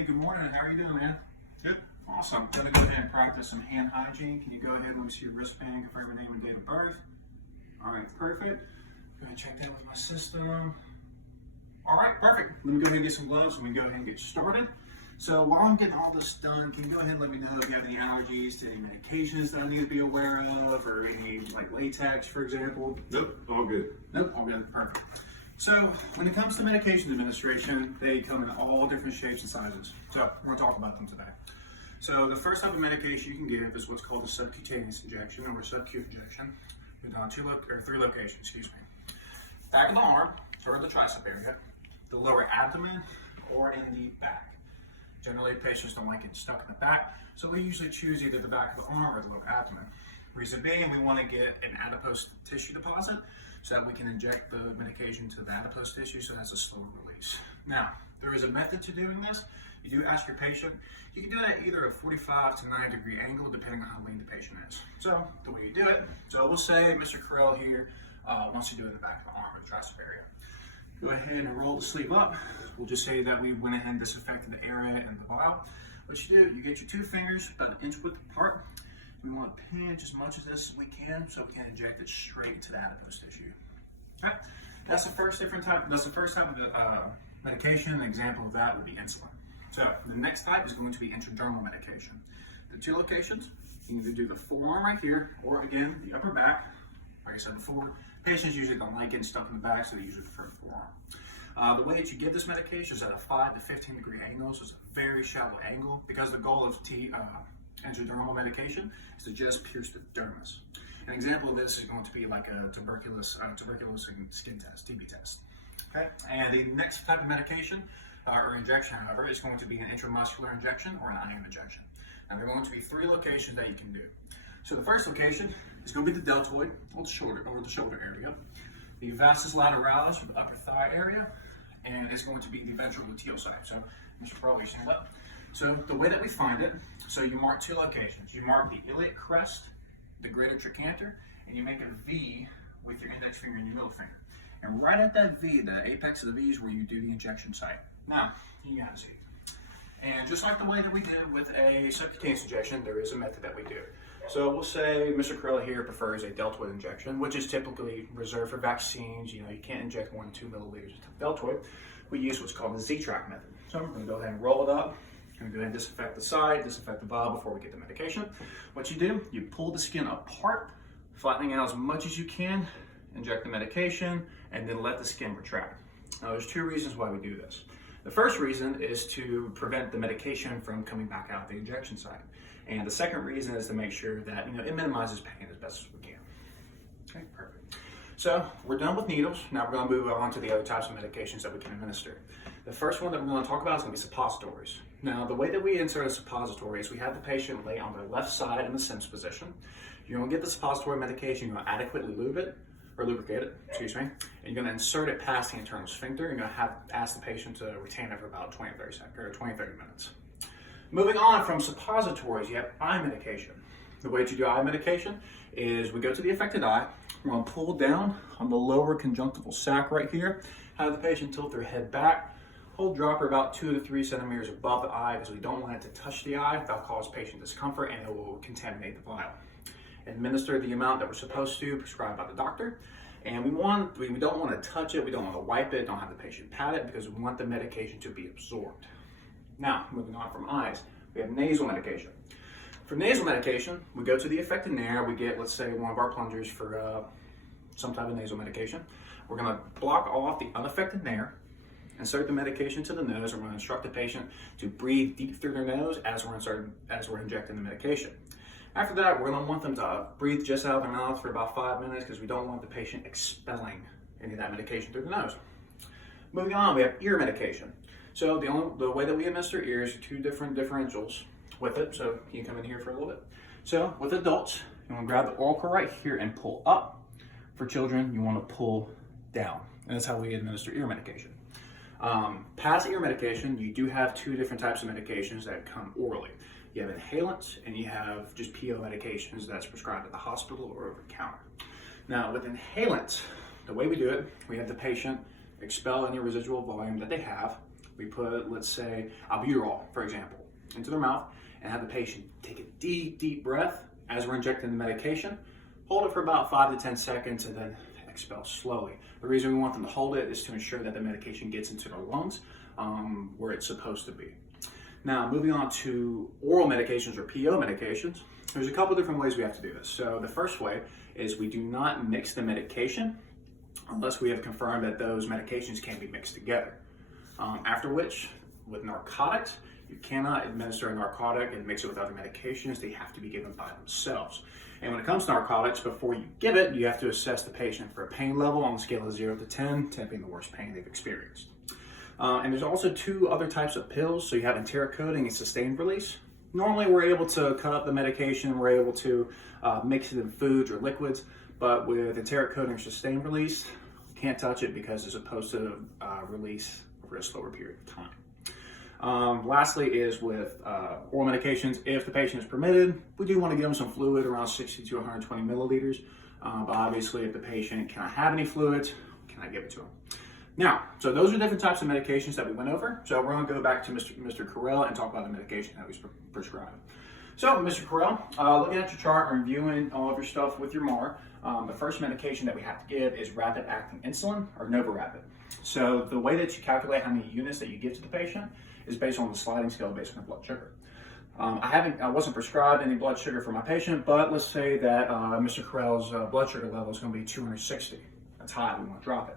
Hey, good morning. How are you doing, man? Good. Awesome. I'm going to go ahead and practice some hand hygiene. Can you go ahead and let me see your wristband, confirm your name and date of birth? All right, perfect. Go ahead and check that with my system. All right, perfect. Let me go ahead and get some gloves and we can go ahead and get started. So while I'm getting all this done, can you go ahead and let me know if you have any allergies to any medications that I need to be aware of, or any like latex, for example? Nope, all good. Nope, all good. Perfect. So when it comes to medication administration, they come in all different shapes and sizes. So we're going to talk about them today. So the first type of medication you can give is what's called a subcutaneous injection, or sub-Q injection. We've done three locations, excuse me. Back of the arm, or the tricep area, the lower abdomen, or in the back. Generally, patients don't like getting stuck in the back, so we usually choose either the back of the arm or the lower abdomen. Reason being, we want to get an adipose tissue deposit so that we can inject the medication to the adipose tissue so that's a slower release. Now, there is a method to doing this. You do ask your patient. You can do that either a 45 to 90 degree angle depending on how lean the patient is. So, the way you do it, so we'll say Mr. Carell here wants to do it in the back of the arm or the tricep area. Go ahead and roll the sleeve up. We'll just say that we went ahead and disinfected the area and the vial. What you do, you get your two fingers about an inch width apart. We want to pinch as much of this as we can so we can inject it straight into the adipose tissue. Okay. That's the first type of medication. An example of that would be insulin. So the next type is going to be intradermal medication. The two locations, you can either do the forearm right here, or again, the upper back. Like I said before, patients usually don't like getting stuck in the back, so they usually prefer the forearm. The way that you give this medication is at a 5 to 15 degree angle, so it's a very shallow angle, because the goal of intradermal medication is to just pierce the dermis. An example of this is going to be like a tuberculosis skin test, TB test. Okay, and the next type of medication or injection, however, is going to be an intramuscular injection or an IM injection. Now, there are going to be three locations that you can do. So the first location is going to be the deltoid, or the shoulder area, the vastus lateralis, or the upper thigh area, and it's going to be the ventral luteal site. So you should probably stand up. So the way that we find it, so you mark two locations. You mark the iliac crest, the greater trochanter, and you make a V with your index finger and your middle finger. And right at that V, the apex of the V, is where you do the injection site. Now, you got to see. And just like the way that we did with a subcutaneous injection, there is a method that we do. So we'll say Mr. Carell here prefers a deltoid injection, which is typically reserved for vaccines. You know, you can't inject more than 2 milliliters of deltoid. We use what's called the Z-track method. So I'm going to go ahead and roll it up. I'm going to go ahead and disinfect the side, disinfect the vial before we get the medication. What you do, you pull the skin apart, flattening out as much as you can, inject the medication, and then let the skin retract. Now, there's two reasons why we do this. The first reason is to prevent the medication from coming back out the injection site. And the second reason is to make sure that it minimizes pain as best as we can. Okay, perfect. So we're done with needles. Now we're going to move on to the other types of medications that we can administer. The first one that we're going to talk about is going to be suppositories. Now, the way that we insert a suppository is we have the patient lay on their left side in the Sims position. You're going to get the suppository medication, you're going to adequately lubricate it, and you're going to insert it past the internal sphincter. You're going to ask the patient to retain it for about 20 to 30 minutes. Moving on from suppositories, you have eye medication. The way to do eye medication is we go to the affected eye. We're going to pull down on the lower conjunctival sac right here, have the patient tilt their head back, hold dropper about 2 to 3 centimeters above the eye, because we don't want it to touch the eye. That'll cause patient discomfort and it will contaminate the vial. Administer the amount that we're supposed to, prescribed by the doctor. And we don't want to touch it, we don't want to wipe it, don't have the patient pat it, because we want the medication to be absorbed. Now, moving on from eyes, we have nasal medication. For nasal medication, we go to the affected nair, we get, let's say, one of our plungers for some type of nasal medication. We're going to block off the unaffected nair, insert the medication to the nose, and we're going to instruct the patient to breathe deep through their nose as we're injecting the medication. After that, we're going to want them to breathe just out of their mouth for about 5 minutes, because we don't want the patient expelling any of that medication through the nose. Moving on, we have ear medication. So the way that we administer ears are two different differentials with it. So you can come in here for a little bit. So with adults, you want to grab the oral cord right here and pull up. For children, you want to pull down. And that's how we administer ear medication. Past ear medication, you do have two different types of medications that come orally. You have inhalants and you have just PO medications that's prescribed at the hospital or over the counter. Now with inhalants, the way we do it, we have the patient expel any residual volume that they have. We put, let's say, albuterol, for example, into their mouth and have the patient take a deep, deep breath as we're injecting the medication. Hold it for about 5 to 10 seconds and then expel slowly. The reason we want them to hold it is to ensure that the medication gets into their lungs where it's supposed to be. Now, moving on to oral medications or PO medications, there's a couple different ways we have to do this. So the first way is we do not mix the medication unless we have confirmed that those medications can be mixed together. After which, with narcotics, you cannot administer a narcotic and mix it with other medications. They have to be given by themselves. And when it comes to narcotics, before you give it, you have to assess the patient for a pain level on a scale of 0 to 10, 10 being the worst pain they've experienced. And there's also 2 other types of pills. So you have enterocoating and sustained release. Normally we're able to cut up the medication, we're able to mix it in foods or liquids, but with enterocoating or sustained release, you can't touch it because it's supposed to release over a slower period of time. Lastly is with oral medications, if the patient is permitted, we do want to give them some fluid around 60 to 120 milliliters, but obviously if the patient cannot have any fluids, we cannot give it to them. Now, so those are different types of medications that we went over. So we're going to go back to Mr. Carell and talk about the medication that he's prescribed. So, Mr. Carell, looking at your chart and reviewing all of your stuff with your MAR, the first medication that we have to give is rapid-acting insulin, or NovaRapid. So the way that you calculate how many units that you give to the patient is based on the sliding scale based on their blood sugar. I wasn't prescribed any blood sugar for my patient, but let's say that Mr. Carell's blood sugar level is going to be 260. That's high, we want to drop it.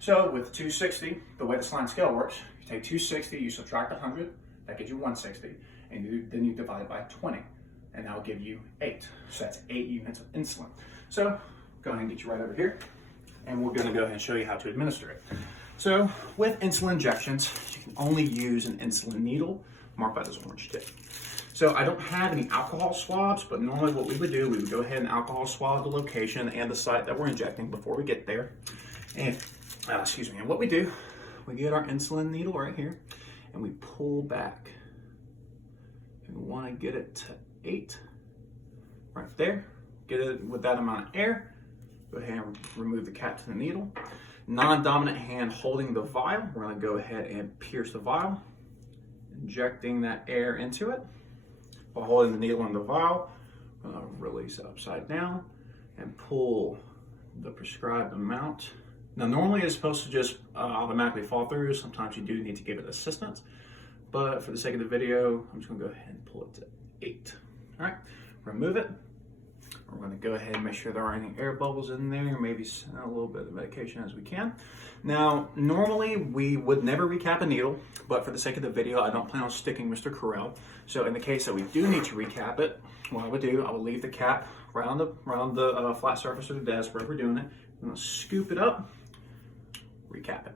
So with 260, the way the sliding scale works, you take 260, you subtract 100, that gives you 160, and then you divide it by 20, and that will give you 8. So that's 8 units of insulin. So go ahead and get you right over here, and we're going to go ahead and show you how to administer it. So with insulin injections, you can only use an insulin needle marked by this orange tip. So I don't have any alcohol swabs, but normally what we would do, we would go ahead and alcohol swab the location and the site that we're injecting before we get there. And and what we do, we get our insulin needle right here and we pull back. And we want to get it to 8 right there. Get it with that amount of air. Go ahead and remove the cap to the needle. Non-dominant hand holding the vial. We're going to go ahead and pierce the vial, injecting that air into it. While holding the needle in the vial, we're going to release it upside down and pull the prescribed amount. Now, normally it's supposed to just automatically fall through. Sometimes you do need to give it assistance, but for the sake of the video, I'm just going to go ahead and pull it to 8. All right, remove it. We're going to go ahead and make sure there aren't any air bubbles in there, maybe send out a little bit of the medication as we can. Now, normally we would never recap a needle, but for the sake of the video, I don't plan on sticking Mr. Carell. So in the case that we do need to recap it, what I would do, I will leave the cap right on the flat surface of the desk wherever we're doing it. I'm going to scoop it up, recap it.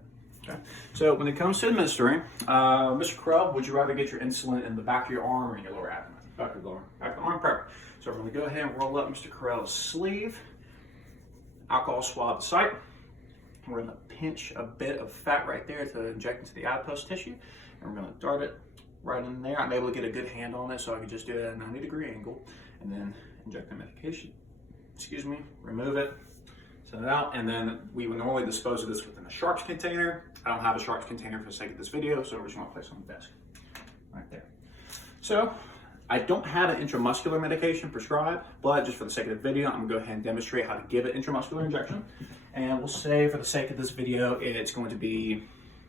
Okay. So when it comes to administering, Mr. Carell, would you rather get your insulin in the back of your arm or in your lower abdomen? Back of the arm. Back of the arm, perfect. So we're going to go ahead and roll up Mr. Carell's sleeve, alcohol swab the site. We're going to pinch a bit of fat right there to inject into the adipose tissue, and we're going to dart it right in there. I'm able to get a good hand on it, so I can just do it at a 90-degree angle, and then inject the medication. Excuse me, remove it, send it out, and then we would normally dispose of this within a sharps container. I don't have a sharps container for the sake of this video, so we're just going to place it on the desk right there. So I don't have an intramuscular medication prescribed, but just for the sake of the video, I'm going to go ahead and demonstrate how to give an intramuscular injection. And we'll say for the sake of this video, it's going to be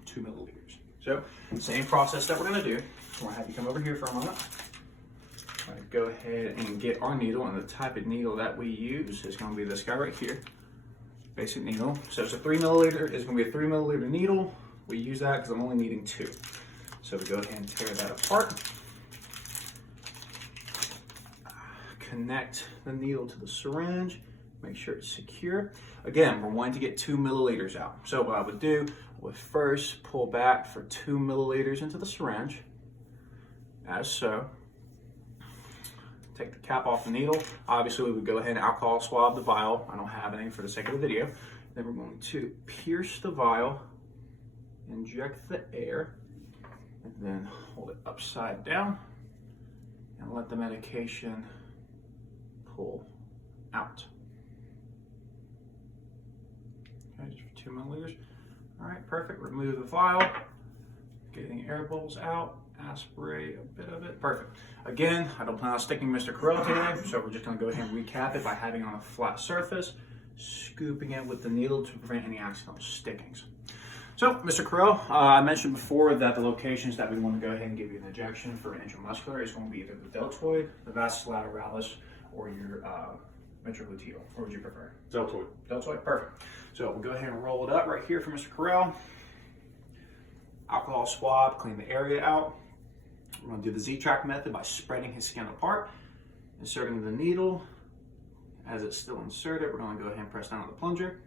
2 milliliters. So same process that we're going to do. I'm going to have you come over here for a moment. I'm going to go ahead and get our needle, and the type of needle that we use is going to be this guy right here. Basic needle. So it's a 3 milliliter. It's going to be a 3 milliliter needle. We use that because I'm only needing 2. So we go ahead and tear that apart. Connect the needle to the syringe, make sure it's secure. Again, we're wanting to get 2 milliliters out. So what I would do, I would first pull back for 2 milliliters into the syringe, as so. Take the cap off the needle. Obviously, we would go ahead and alcohol swab the vial. I don't have any for the sake of the video. Then we're going to pierce the vial, inject the air, and then hold it upside down and let the medication pull out. Okay, just for 2 milliliters. All right, perfect. Remove the vial, Getting air bubbles out, aspirate a bit of it. Perfect. Again, I don't plan on sticking Mr. Carell today, so we're just going to go ahead and recap it by having it on a flat surface, scooping it with the needle to prevent any accidental stickings. So, Mr. Carell, I mentioned before that the locations that we want to go ahead and give you an injection for an intramuscular is going to be either the deltoid, the vastus lateralis, or your ventrogluteal. What would you prefer? Deltoid. Deltoid, perfect. So we'll go ahead and roll it up right here for Mr. Carell. Alcohol swab, clean the area out. We're going to do the Z-track method by spreading his skin apart, inserting the needle. As it's still inserted, we're going to go ahead and press down on the plunger,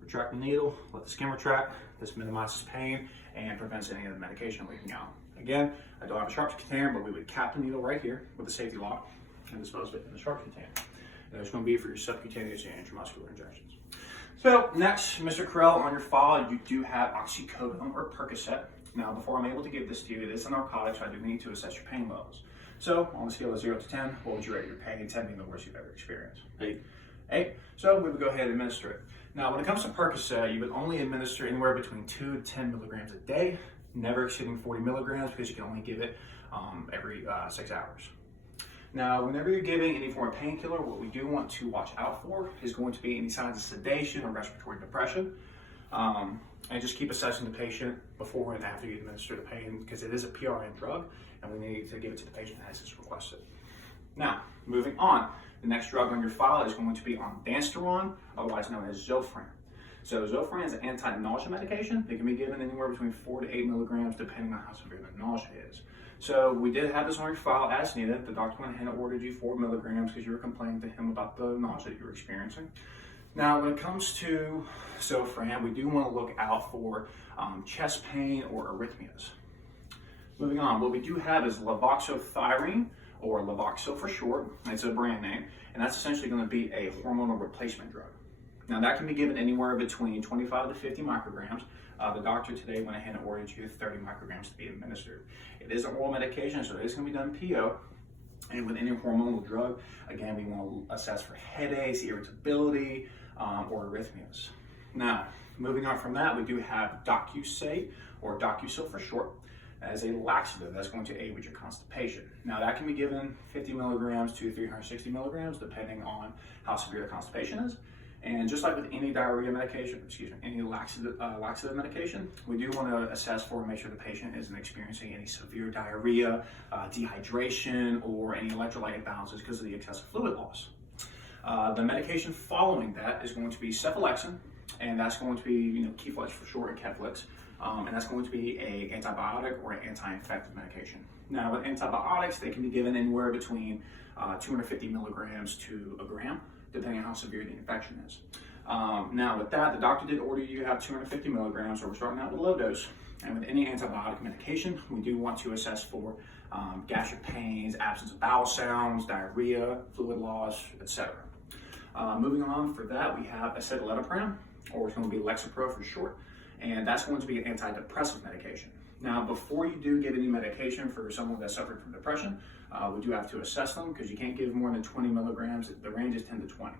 retract the needle, let the skin retract. This minimizes pain and prevents any of the medication leaking out. Again, I don't have a sharps container, but we would cap the needle right here with a safety lock and dispose of it in the sharps container. And there's going to be for your subcutaneous and intramuscular injections. So next, Mr. Carell, on your file, you do have oxycodone or Percocet. Now, before I'm able to give this to you, it is a narcotic, so I do need to assess your pain levels. So, on a scale of 0 to 10, what would you rate your pain? 10 being the worst you've ever experienced. 8. 8. So, we would go ahead and administer it. Now, when it comes to Percocet, you would only administer anywhere between 2 to 10 milligrams a day, never exceeding 40 milligrams because you can only give it every 6 hours. Now, whenever you're giving any form of painkiller, what we do want to watch out for is going to be any signs of sedation or respiratory depression. And just keep assessing the patient before and after you administer the pain because it is a PRN drug and we need to give it to the patient as it's requested. Now, moving on, the next drug on your file is going to be ondansetron, otherwise known as Zofran. So Zofran is an anti-nausea medication. It can be given anywhere between 4 to 8 milligrams depending on how severe the nausea is. So we did have this on your file as needed. The doctor went ahead and ordered you 4 milligrams because you were complaining to him about the nausea that you were experiencing. Now, when it comes to Zofran, we do want to look out for chest pain or arrhythmias. Moving on, what we do have is lavoxothyrene, or Lavoxo for short. It's a brand name, and that's essentially going to be a hormonal replacement drug. Now, that can be given anywhere between 25 to 50 micrograms. The doctor today went ahead and ordered you 30 micrograms to be administered. It is an oral medication, so it is going to be done PO. And with any hormonal drug, again, we want to assess for headaches, irritability, or arrhythmias. Now, moving on from that, we do have Docusate, or Docusil for short, as a laxative that's going to aid with your constipation. Now, that can be given 50 milligrams to 360 milligrams, depending on how severe the constipation is. And just like with any diarrhea medication, any laxative medication, we do want to assess for and make sure the patient isn't experiencing any severe diarrhea, dehydration, or any electrolyte imbalances because of the excessive fluid loss. The medication following that is going to be cephalexin, and that's going to be Keflex for short, and Keflex, and that's going to be an antibiotic or an anti-infective medication. Now, with antibiotics, they can be given anywhere between 250 milligrams to a gram, depending on how severe the infection is. Now, with that, the doctor did order you to have 250 milligrams, so we're starting out with low dose. And with any antibiotic medication, we do want to assess for gastric pains, absence of bowel sounds, diarrhea, fluid loss, etc. Moving on for that, we have acetaminophen, or it's going to be Lexapro for short, and that's going to be an antidepressant medication. Now, before you do give any medication for someone that's suffering from depression, we do have to assess them because you can't give more than 20 milligrams. The range is 10 to 20.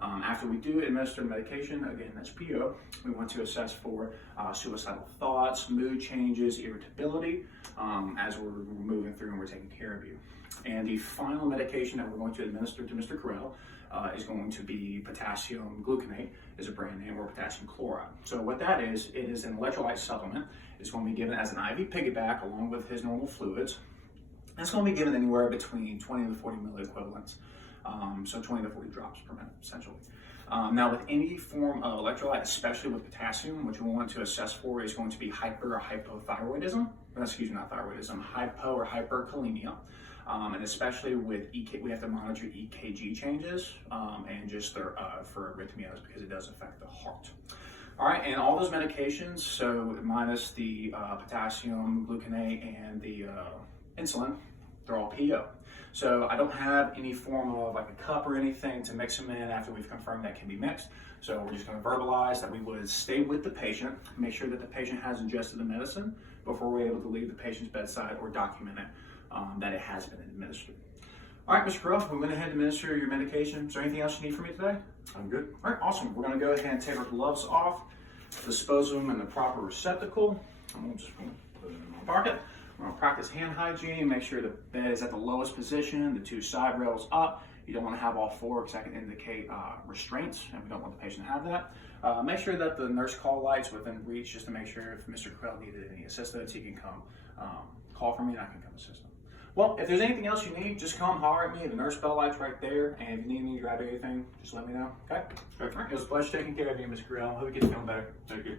After we do administer medication, again, that's PO, we want to assess for suicidal thoughts, mood changes, irritability, as we're moving through and we're taking care of you. And the final medication that we're going to administer to Mr. Carell is going to be potassium gluconate, is a brand name, or potassium chloride. So what that is, it is an electrolyte supplement. It's going to be given as an IV piggyback along with his normal fluids. And it's going to be given anywhere between 20 to 40 milliequivalents, so 20 to 40 drops per minute, essentially. Now, with any form of electrolyte, especially with potassium, what you want to assess for is going to be hyper or hypothyroidism. Not thyroidism, hypo or hyperkalemia. And especially with we have to monitor EKG changes and just for arrhythmias because it does affect the heart. All right, and all those medications, so minus the potassium gluconate and the insulin, they're all PO. So I don't have any form of like a cup or anything to mix them in after we've confirmed that can be mixed. So we're just going to verbalize that we would stay with the patient, make sure that the patient has ingested the medicine before we're able to leave the patient's bedside or document it that it has been administered. All right, Mr. Carell, we went ahead and administer your medication. Is there anything else you need from me today? I'm good. All right, awesome. We're going to go ahead and take our gloves off, dispose of them in the proper receptacle, and we'll just Park it. We're going to practice hand hygiene, make sure the bed is at the lowest position, the 2 side rails up. You don't want to have all 4 because that can indicate restraints, and we don't want the patient to have that. Make sure that the nurse call light's within reach, just to make sure if Mr. Krell needed any assistance, he can come call for me and I can come assist him. Well, if there's anything else you need, just come holler at me. The nurse bell light's right there, and if you need me to grab anything, just let me know, okay? It was a pleasure taking care of you, Mr. Krell. Hope you get feeling better. Thank you.